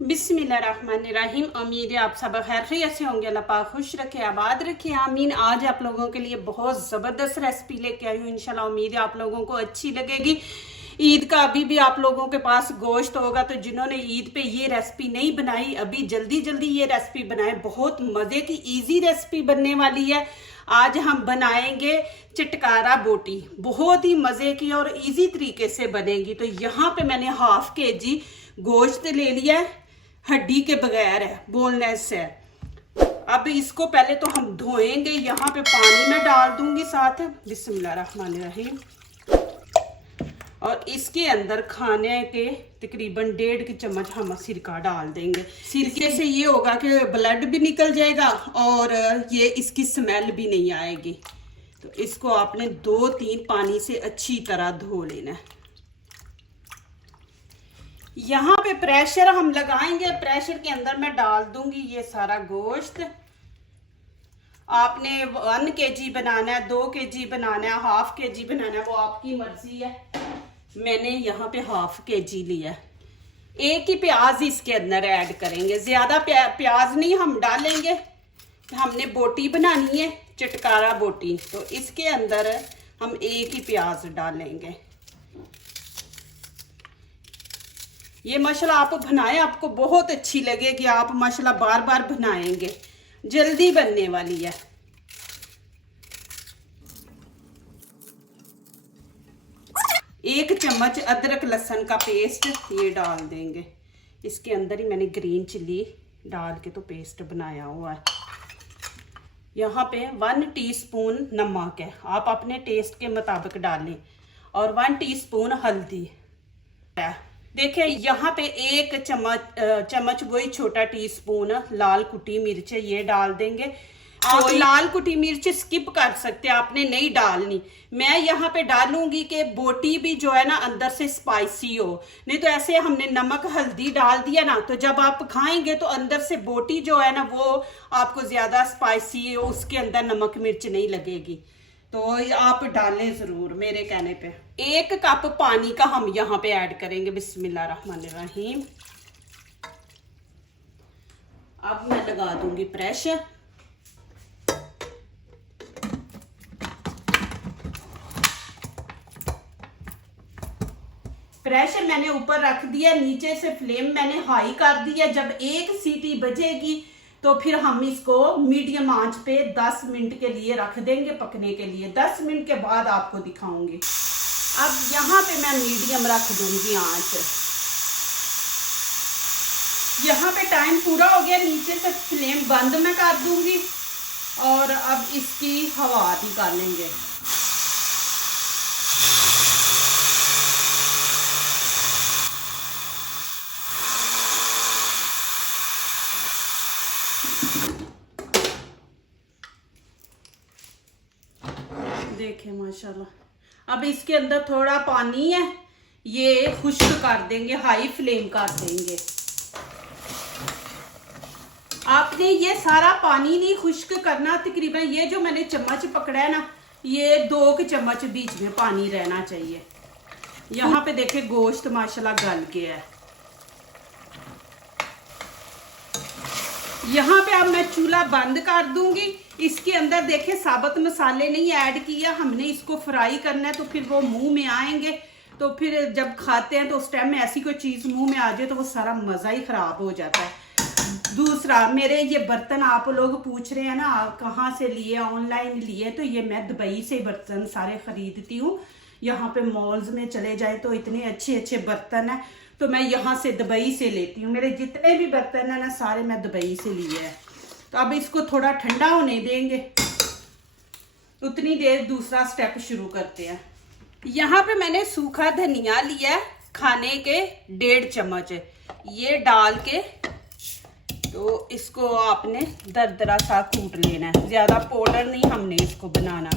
बिस्मिल्लाहिर्रहमानिर्रहीम। उम्मीद है आप सब खैरियत से होंगे। अल्लाह पाक खुश रखे, आबाद रखे, आमीन। आज आप लोगों के लिए बहुत ज़बरदस्त रेसिपी लेके आई हूँ। इंशाल्लाह उम्मीद है आप लोगों को अच्छी लगेगी। ईद का अभी भी आप लोगों के पास गोश्त होगा, तो जिन्होंने ईद पे ये रेसिपी नहीं बनाई, अभी जल्दी जल्दी ये रेसिपी बनाए। बहुत मज़े की ईजी रेसिपी बनने वाली है। आज हम बनाएंगे चटकारा बोटी, बहुत ही मज़े की और इजी तरीके से बनेगी। तो यहाँ पे मैंने हाफ kg गोश्त ले लिया है, हड्डी के बगैर है, बोनलेस है। अब इसको पहले तो हम धोएंगे। यहाँ पे पानी में डाल दूंगी साथ, बिस्मिल्लाहिर्रहमानिर्रहीम। और इसके अंदर खाने के तकरीबन 1.5 चम्मच हम सिरका डाल देंगे। सिरके से ये होगा कि ब्लड भी निकल जाएगा और ये इसकी स्मेल भी नहीं आएगी। तो इसको आपने 2-3 पानी से अच्छी तरह धो लेना है। यहाँ पे प्रेशर हम लगाएंगे। प्रेशर के अंदर मैं डाल दूंगी ये सारा गोश्त। आपने 1 kg बनाना है, 2 kg बनाना है, हाफ kg बनाना है, वो आपकी मर्जी है। मैंने यहाँ पे हाफ kg लिया। एक ही प्याज इसके अंदर ऐड करेंगे, ज्यादा प्याज नहीं हम डालेंगे। हमने बोटी बनानी है, चटकारा बोटी, तो इसके अंदर हम एक ही प्याज डालेंगे। ये माशाल्लाह आप बनाएं, आपको बहुत अच्छी लगेगी। आप माशाल्लाह बार बार बनाएंगे, जल्दी बनने वाली है। एक चम्मच अदरक लहसुन का पेस्ट ये डाल देंगे। इसके अंदर ही मैंने ग्रीन चिल्ली डाल के तो पेस्ट बनाया हुआ है। यहाँ पे 1 टीस्पून नमक है, आप अपने टेस्ट के मुताबिक डालें, और 1 टीस्पून हल्दी। देखिए यहाँ पे 1 चम्मच वही छोटा टीस्पून लाल कुटी मिर्च है, ये डाल देंगे। आप लाल कुटी मिर्च स्किप कर सकते हैं, आपने नहीं डालनी। मैं यहाँ पे डालूंगी कि बोटी भी जो है ना अंदर से स्पाइसी हो। नहीं तो ऐसे हमने नमक हल्दी डाल दिया ना, तो जब आप खाएंगे तो अंदर से बोटी जो है ना वो आपको ज्यादा स्पाइसी हो, उसके अंदर नमक मिर्च नहीं लगेगी। तो आप डालें जरूर मेरे कहने पे। 1 कप पानी का हम यहाँ पे ऐड करेंगे, बिस्मिल्लाहिर्रहमानिर्रहीम। अब मैं लगा दूंगी प्रेशर। प्रेशर मैंने ऊपर रख दिया, नीचे से फ्लेम मैंने हाई कर दिया। जब 1 सीटी बजेगी तो फिर हम इसको मीडियम आंच पे 10 मिनट के लिए रख देंगे पकने के लिए। 10 मिनट के बाद आपको दिखाऊंगी। अब यहाँ पे मैं मीडियम रख दूंगी आंच। यहाँ पे टाइम पूरा हो गया, नीचे से फ्लेम बंद मैं कर दूंगी और अब इसकी हवा निकालेंगे। देखें माशाल्लाह। अब इसके अंदर थोड़ा पानी है, ये खुश्क कर देंगे, हाई फ्लेम कर देंगे। आपने ये सारा पानी नहीं खुश्क करना, तकरीबन ये जो मैंने चम्मच पकड़ा है ना, ये 2 चम्मच बीच में पानी रहना चाहिए। यहाँ पे देखे गोश्त माशाल्लाह गल गया है। यहाँ पे अब मैं चूल्हा बंद कर दूंगी। इसके अंदर देखे साबुत मसाले नहीं ऐड किया हमने, इसको फ्राई करना है, तो फिर वो मुंह में आएंगे। तो फिर जब खाते हैं तो उस टाइम में ऐसी कोई चीज मुंह में आ जाए तो वो सारा मजा ही खराब हो जाता है। दूसरा, मेरे ये बर्तन आप लोग पूछ रहे हैं ना कहाँ से लिए, ऑनलाइन लिए, तो ये मैं दुबई से बर्तन सारे खरीदती हूँ। यहाँ पे मॉल्स में चले जाए तो इतने अच्छे अच्छे बर्तन है, तो मैं यहाँ से दुबई से लेती हूँ। मेरे जितने भी बर्तन है ना सारे मैं दुबई से लिए हैं। तो अब इसको थोड़ा ठंडा होने देंगे, उतनी देर दूसरा स्टेप शुरू करते हैं। यहाँ पे मैंने सूखा धनिया लिया है, खाने के 1.5 चम्मच, ये डाल के तो इसको आपने दरदरा सा कूट लेना है। ज्यादा पाउडर नहीं हमने इसको बनाना।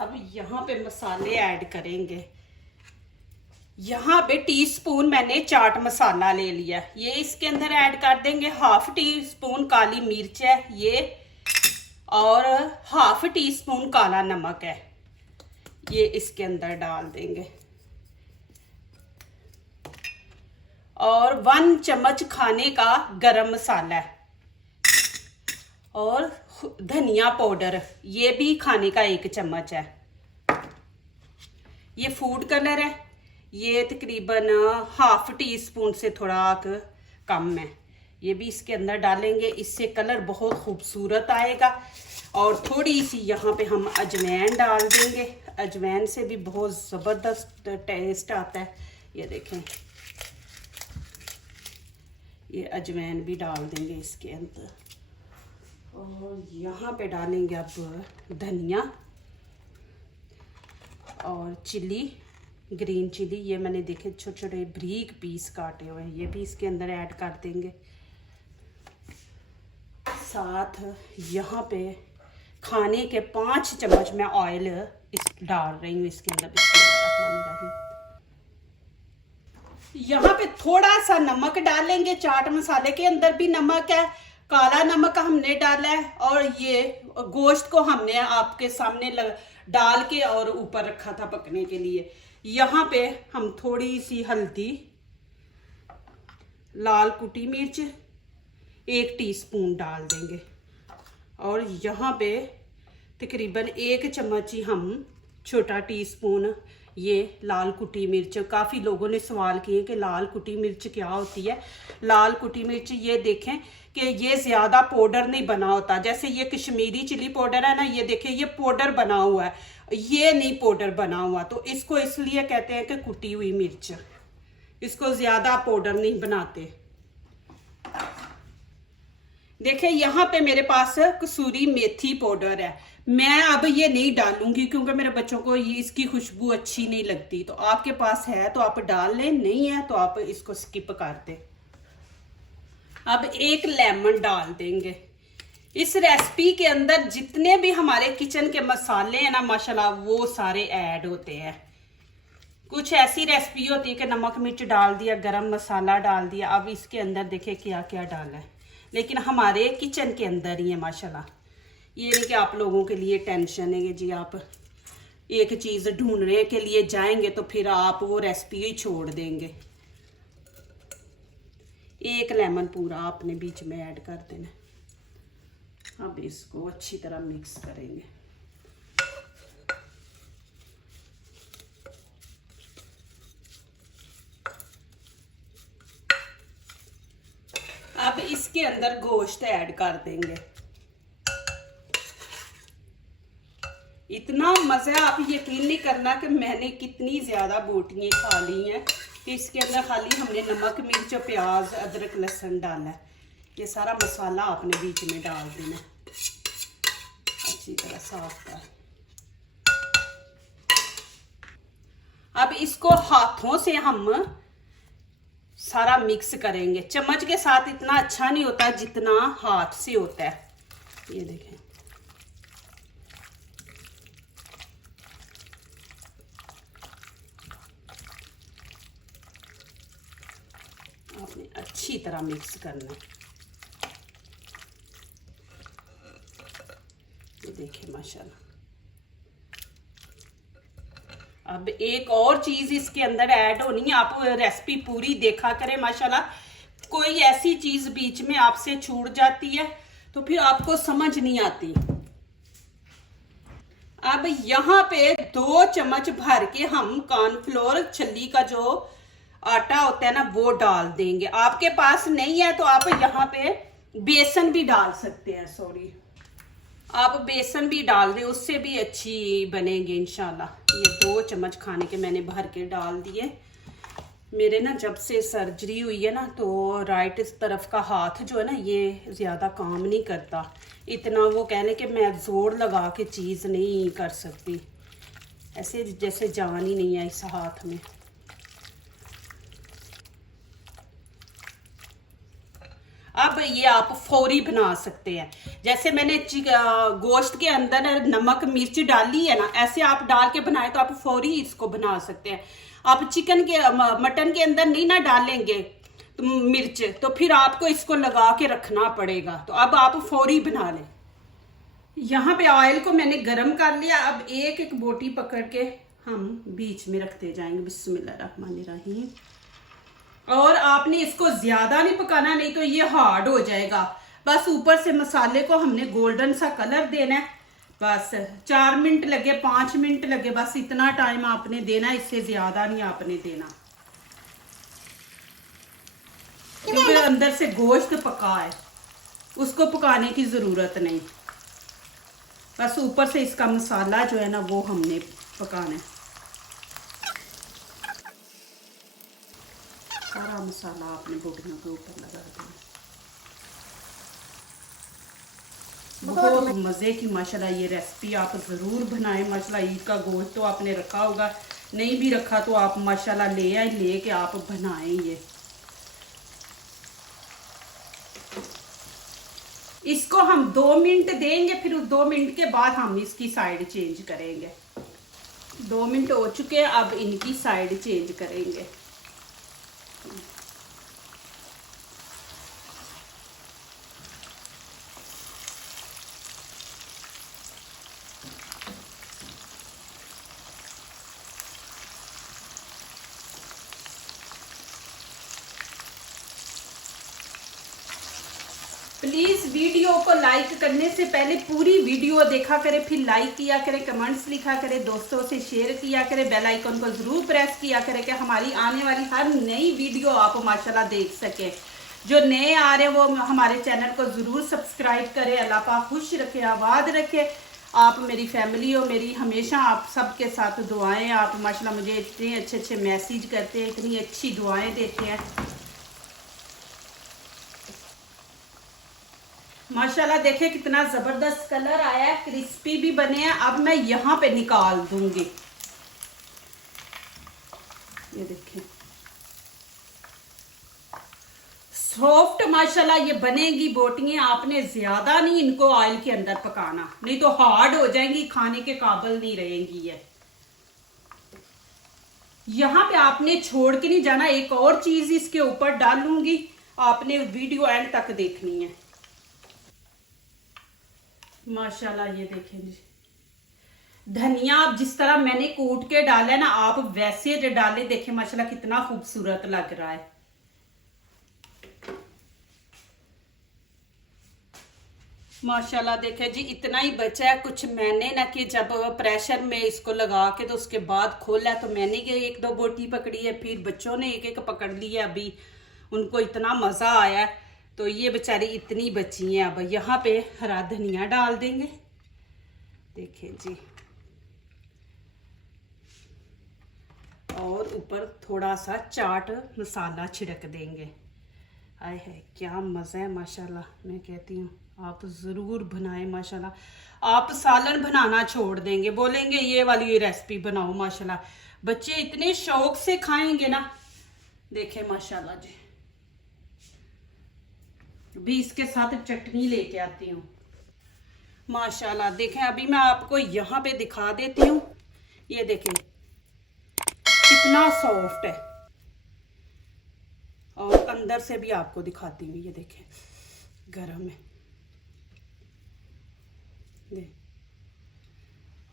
अब यहाँ पे मसाले ऐड करेंगे। यहाँ पे टीस्पून मैंने चाट मसाला ले लिया, ये इसके अंदर ऐड कर देंगे। 1/2 टीस्पून काली मिर्च है ये, और हाफ टी स्पून काला नमक है, ये इसके अंदर डाल देंगे। और 1 चम्मच खाने का गरम मसाला है, और धनिया पाउडर, ये भी खाने का 1 चम्मच है। ये फूड कलर है, ये तकरीबन हाफ टी स्पून से थोड़ा कम है, ये भी इसके अंदर डालेंगे। इससे कलर बहुत खूबसूरत आएगा। और थोड़ी सी यहाँ पे हम अजवाइन डाल देंगे, अजवाइन से भी बहुत ज़बरदस्त टेस्ट आता है। ये देखें, ये अजवाइन भी डाल देंगे इसके अंदर। और यहाँ पे डालेंगे अब धनिया और चिली, ग्रीन चिली, ये मैंने देखे छोटे छोटे बारीक पीस काटे हुए हैं, ये भी इसके अंदर ऐड कर देंगे। साथ यहाँ पे खाने के 5 चम्मच मैं ऑयल डाल रही हूँ इसके अंदर। यहाँ पे थोड़ा सा नमक डालेंगे, चाट मसाले के अंदर भी नमक है, काला नमक हमने डाला है। और ये गोश्त को हमने आपके सामने डाल के और ऊपर रखा था पकने के लिए। यहाँ पे हम थोड़ी सी हल्दी, लाल कुटी मिर्च 1 टीस्पून डाल देंगे। और यहाँ पे तकरीबन 1 चम्मच ही हम छोटा टीस्पून ये लाल कुटी मिर्च। काफ़ी लोगों ने सवाल किए कि लाल कुटी मिर्च क्या होती है। लाल कुटी मिर्च, ये देखें कि ये ज़्यादा पाउडर नहीं बना होता। जैसे ये कश्मीरी चिली पाउडर है ना, ये देखें ये पाउडर बना हुआ है, ये नहीं पाउडर बना हुआ। तो इसको इसलिए कहते हैं कि कुटी हुई मिर्च, इसको ज़्यादा पाउडर नहीं बनाते। देखें यहाँ पे मेरे पास कसूरी मेथी पाउडर है, मैं अब ये नहीं डालूंगी क्योंकि मेरे बच्चों को ये इसकी खुशबू अच्छी नहीं लगती। तो आपके पास है तो आप डाल लें, नहीं है तो आप इसको स्किप कर दें। अब 1 लेमन डाल देंगे। इस रेसिपी के अंदर जितने भी हमारे किचन के मसाले हैं ना माशाल्लाह, वो सारे ऐड होते हैं। कुछ ऐसी रेसिपी होती है कि नमक मिर्च डाल दिया, गरम मसाला डाल दिया। अब इसके अंदर देखें क्या क्या डाला है, लेकिन हमारे किचन के अंदर ही है माशाल्लाह। ये नहीं कि आप लोगों के लिए टेंशन है कि जी आप एक चीज़ ढूंढने के लिए जाएंगे तो फिर आप वो रेसिपी ही छोड़ देंगे। 1 लेमन पूरा आपने बीच में ऐड कर देना। अब इसको अच्छी तरह मिक्स करेंगे। अब इसके अंदर गोश्त ऐड कर देंगे। इतना मज़ा, आप यकीन नहीं करना कि मैंने कितनी ज़्यादा बोटियाँ खा ली हैं। कि इसके अंदर खाली हमने नमक मिर्च प्याज अदरक लहसुन डाला है। ये सारा मसाला आपने बीच में डाल देना अच्छी तरह साफ कर। अब इसको हाथों से हम सारा मिक्स करेंगे। चम्मच के साथ इतना अच्छा नहीं होता जितना हाथ से होता है। ये देखें, आपने अच्छी तरह मिक्स करना है। ये देखिए माशाल्लाह। अब एक और चीज इसके अंदर ऐड होनी है, आप रेसिपी पूरी देखा करें माशाल्लाह। कोई ऐसी चीज बीच में आपसे छूट जाती है तो फिर आपको समझ नहीं आती। अब यहाँ पे 2 चम्मच भर के हम कॉर्नफ्लोर छल्ली का जो आटा होता है ना वो डाल देंगे। आपके पास नहीं है तो आप यहाँ पे बेसन भी डाल सकते हैं। सॉरी, आप बेसन भी डाल दें, उससे भी अच्छी बनेगी इंशाल्लाह। ये 2 चम्मच खाने के मैंने भर के डाल दिए। मेरे ना जब से सर्जरी हुई है ना तो राइट तरफ का हाथ जो है ना ये ज़्यादा काम नहीं करता। इतना वो कहने कि मैं जोर लगा के चीज़ नहीं कर सकती, ऐसे जैसे जान ही नहीं है इस हाथ में। अब ये आप फौरी बना सकते हैं। जैसे मैंने गोश्त के अंदर नमक मिर्च डाली है ना, ऐसे आप डाल के बनाए तो आप फौरी इसको बना सकते हैं। आप चिकन के मटन के अंदर नहीं ना डालेंगे तो मिर्च, तो फिर आपको इसको लगा के रखना पड़ेगा। तो अब आप फौरी बना लें। यहाँ पे ऑयल को मैंने गरम कर लिया। अब एक एक बोटी पकड़ के हम बीच में रखते जाएंगे। बिस्मिल्लाहिर्रहमानिर्रहीम। और आपने इसको ज्यादा नहीं पकाना, नहीं तो ये हार्ड हो जाएगा। बस ऊपर से मसाले को हमने गोल्डन सा कलर देना है। बस 4 मिनट लगे, 5 मिनट लगे, बस इतना टाइम आपने देना, इससे ज्यादा नहीं आपने देना, क्योंकि अंदर से गोश्त पका है, उसको पकाने की जरूरत नहीं। बस ऊपर से इसका मसाला जो है ना वो हमने पकाना है। सारा मसाला आपने बोटियों के ऊपर लगा देना। बहुत मज़े की माशाल्लाह ये रेसिपी आप ज़रूर बनाएं। माशाल्लाह ईद का गोश्त तो आपने रखा होगा, नहीं भी रखा तो आप माशाल्लाह ले आए, लेके आप बनाएं ये। इसको हम 2 मिनट देंगे, फिर उस 2 मिनट के बाद हम इसकी साइड चेंज करेंगे। 2 मिनट हो चुके हैं, अब इनकी साइड चेंज करेंगे। प्लीज वीडियो को लाइक करने से पहले पूरी वीडियो देखा करें, फिर लाइक किया करें, कमेंट्स लिखा करें, दोस्तों से शेयर किया करें, बेल आइकन को जरूर प्रेस किया करें कि हमारी आने वाली हर नई वीडियो आप माशाल्लाह देख सके। जो नए आ रहे हैं वो हमारे चैनल को जरूर सब्सक्राइब करें। अल्लाह पाक खुश रखे, आबाद रखे। आप मेरी फैमिली हो, मेरी हमेशा आप सबके साथ दुआएं। आप माशाल्लाह मुझे इतने अच्छे अच्छे मैसेज करते हैं, इतनी अच्छी दुआएं देते हैं माशाल्लाह। देखिए कितना जबरदस्त कलर आया है, क्रिस्पी भी बने हैं। अब मैं यहाँ पे निकाल दूंगी, ये देखिए सॉफ्ट माशाल्लाह ये बनेगी बोटियां। आपने ज्यादा नहीं इनको ऑयल के अंदर पकाना, नहीं तो हार्ड हो जाएंगी, खाने के काबिल नहीं रहेंगी ये। यहाँ पे आपने छोड़ के नहीं जाना। एक और चीज इसके ऊपर डालूंगी, आपने वीडियो एंड तक देखनी है। माशाल्लाह ये देखें जी, धनिया आप जिस तरह मैंने कूट के डाला है ना, आप वैसे डाले। देखें माशाल्लाह कितना खूबसूरत लग रहा है। माशाल्लाह देखे जी, इतना ही बचा है। कुछ मैंने ना कि जब प्रेशर में इसको लगा के तो उसके बाद खोला तो मैंने ये 1-2 बोटी पकड़ी है, फिर बच्चों ने एक एक पकड़ ली है। अभी उनको इतना मजा आया है तो ये बेचारी इतनी बची हैं। अब यहाँ पे हरा धनिया डाल देंगे, देखिए जी, और ऊपर थोड़ा सा चाट मसाला छिड़क देंगे। आए है क्या मज़ा है माशाल्लाह। मैं कहती हूँ आप ज़रूर बनाएं माशाल्लाह। आप सालन बनाना छोड़ देंगे, बोलेंगे ये वाली रेसिपी बनाओ। माशाल्लाह बच्चे इतने शौक से खाएंगे ना। देखें माशाल्लाह जी, भी इसके साथ चटनी लेके आती हूँ माशाल्लाह। देखें अभी मैं आपको यहाँ पे दिखा देती हूँ, ये देखें कितना सॉफ्ट है, और अंदर से भी आपको दिखाती हूँ, ये देखें गरम है दे।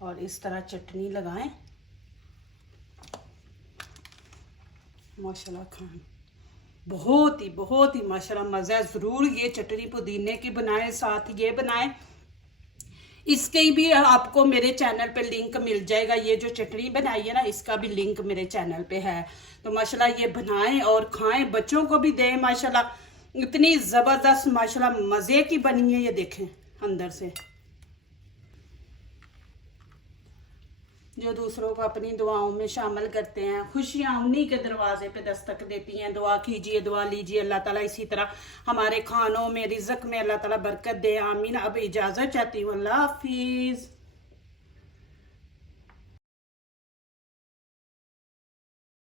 और इस तरह चटनी लगाएं माशाल्लाह, खाएं बहुत ही माशाल्लाह मज़ा। ज़रूर ये चटनी पुदीने की बनाएं, साथ ये बनाएं। इसके भी आपको मेरे चैनल पे लिंक मिल जाएगा। ये जो चटनी बनाई है ना, इसका भी लिंक मेरे चैनल पे है। तो माशाल्लाह ये बनाएं और खाएं, बच्चों को भी दें। माशाल्लाह इतनी ज़बरदस्त माशाल्लाह मज़े की बनी है, ये देखें अंदर से। जो दूसरों को अपनी दुआओं में शामिल करते हैं, खुशियां उन्हीं के दरवाजे पे दस्तक देती हैं। दुआ कीजिए, दुआ लीजिए, अल्लाह ताला इसी तरह हमारे खानों में, रिज़्क़ में अल्लाह ताला बरकत दे। आमीन। अब इजाज़त चाहती हूँ, अल्लाह हाफिज़।